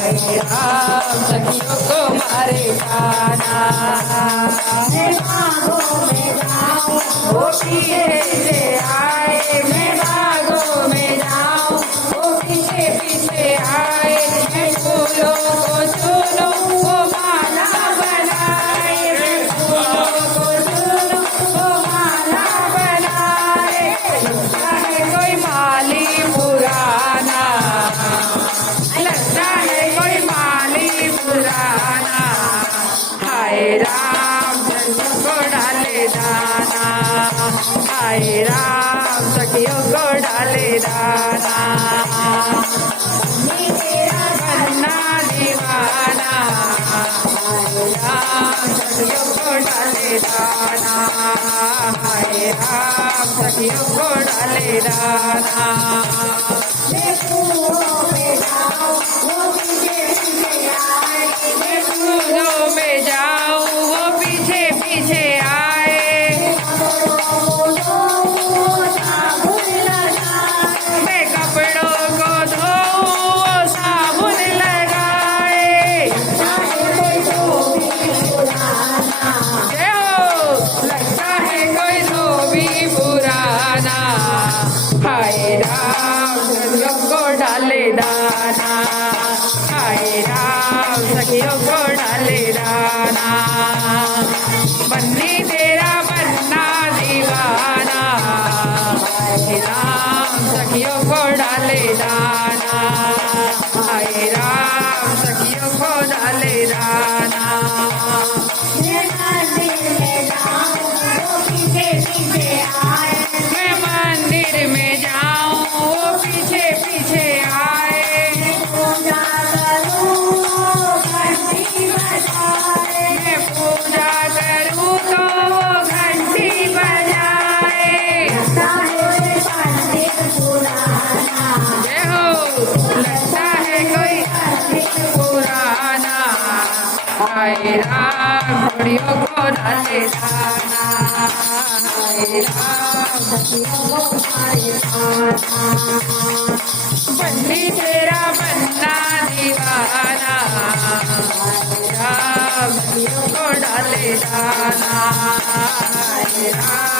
हाय राम सखियों को मारे गाना। मैं बागों में जाऊं वो पीछे पीछे आए, मैं बागों में जाऊं वो पीछे पीछे आए, मैं फूलों को चुनूं वो माला बनाए, मैं फूलों को चुनूं वो माला बनाए। लगता है कोई माली पुराना, लगता है कोई माली पुराना। हाय राम सखियों को डाले दाना, हाय राम सखियों को डाले दाना। मेरा बनना दीवाना, हाय राम सखियों को डाले दाना, हाय राम सखियों को डाले दाना। मैं फूलों में जाऊं वो पीछे पीछे आए, मैं फूलों में जाऊं वो पीछे पीछे आए। मैं कपड़ों को धोऊं वो साबुन लगाए। जय हो, लगता है कोई धोबी पुराना। हाय राम सखियों को डाले दाना, हाय राम सखियों को डाले दाना। बन्नी तेरा बनना दीवाना, हाय राम सखियों को डाले दाना, हाय राम सखियों को डाले दाना। मैं मंदिर में जाऊं वो पीछे पीछे आए, मैं मंदिर में जाऊं वो पीछे पीछे आए। पूजा करूं घंटी बजाए, मैं पूजा करूं तो वो घंटी बजाए। लगता है पंडित पुराना, जय हो, लगता है कोई पंडित पुराना। हाय राम घोड़ियों को डाले दाना, हाय राम सखियों को मारे गाना। बन्नी तेरा बनना दीवाना, हाय राम सखियों को डाले दाना, हाय राम